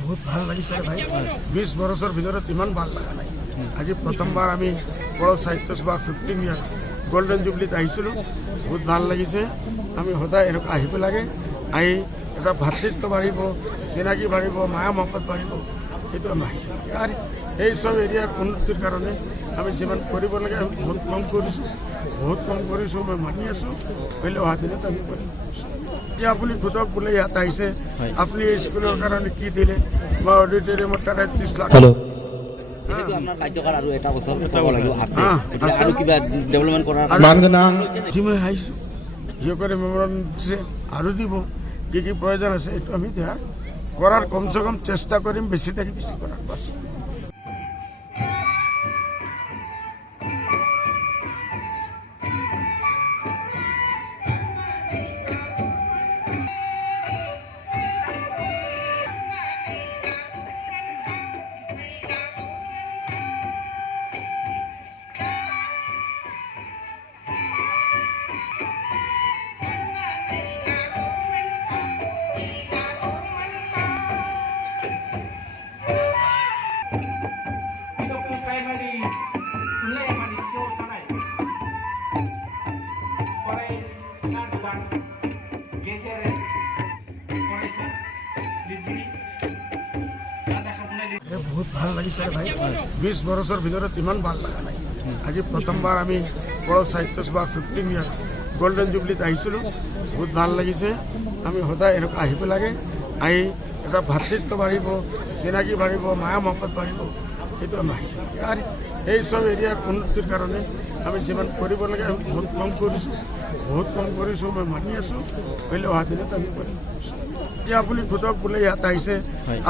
বহুত ভাল লাগিছে ভাই 20 বছৰৰ ভিতৰত ইমান ভাল লগা নাই আজি প্ৰথমবাৰ আমি বড় সাহিত্য সভা 15 ইয়াৰ গোল্ডেন জুবলিত আহিছিলোঁ বহুত ভাল লাগিছে আমি সদায় এনেকুৱা আহিব লাগে আহি এটা ভাতৃত্ব বাঢ়িব চিনাকি বাঢ়িব মায়া মহব্বত বাঢ়িব সেইটো আমি আহিব লাগে আৰু এই সব এৰিয়াৰ উন্নতিৰ কাৰণে আমি যিমান কৰিব লাগে আমি বহুত কম কৰিছোঁ মই মানি আছোঁ হ'লে অহা দিনত আমি কৰিম এতিয়া আপুনি সোধক বোলে ইয়াত আহিছে আপুনি স্কুলৰ কাৰণে কি দিলে মই অডিটৰিয়ামত তাৰে 30 লাখ আপোনাৰ কাৰ্যকাল আৰু এটা বছৰ আছে আৰু কিবা ডেভেলপমেণ্ট কৰাৰ মই আহিছোঁ যিসকলে মেমৰেণ্ডাম দিছে আৰু দিব কি কি প্ৰয়োজন আছে এইটো আমি দিয়া কৰাৰ কমচে কম চেষ্টা কৰিম বেছি থাকি বেছি কৰাৰ পাছত বহুত ভাল লাগিছে ভাই 20 বছৰৰ ভিতৰত ইমান ভাল লগা নাই আজি প্ৰথমবাৰ আমি বড় সাহিত্য সভা 15 ইয়াৰ গোল্ডেন জুবলিত আহিছিলোঁ বহুত ভাল লাগিছে আমি সদায় এনেকুৱা আহিব লাগে আহি এটা ভাতৃত্ব বাঢ়িব চিনাকি বাঢ়িব মায়া মহব্বত বাঢ়িব সেইটো আমি আহিব লাগে আৰু এই সব এৰিয়াৰ উন্নতিৰ কাৰণে আমি যিমান কৰিব লাগে আমি বহুত কম কৰিছোঁ মই মানি আছোঁ হ'লে অহা দিনত আমি কৰিম এতিয়া আপুনি সোধক বোলে ইয়াত আহিছে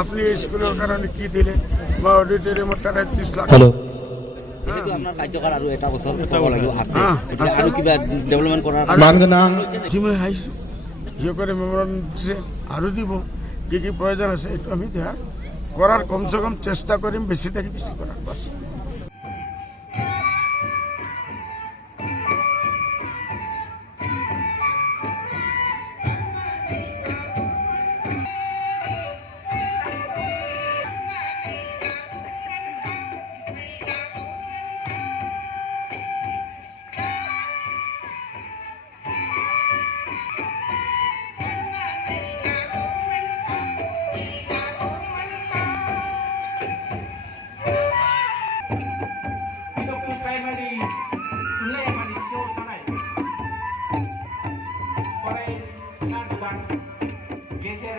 আপুনি স্কুলৰ কাৰণে কি দিলে মই অডিটৰিয়ামত তাৰে 30 লাখ আপোনাৰ কাৰ্যকাল আৰু এটা বছৰ আছে আৰু কিবা ডেভেলপমেণ্ট কৰাৰ মই আহিছোঁ যিসকলে মেমৰেণ্ডাম দিছে আৰু দিব কি কি প্ৰয়োজন আছে এইটো আমি দিয়া কৰাৰ কমচে কম চেষ্টা কৰিম বেছি থাকি বেছি কৰাৰ পাছত Geser,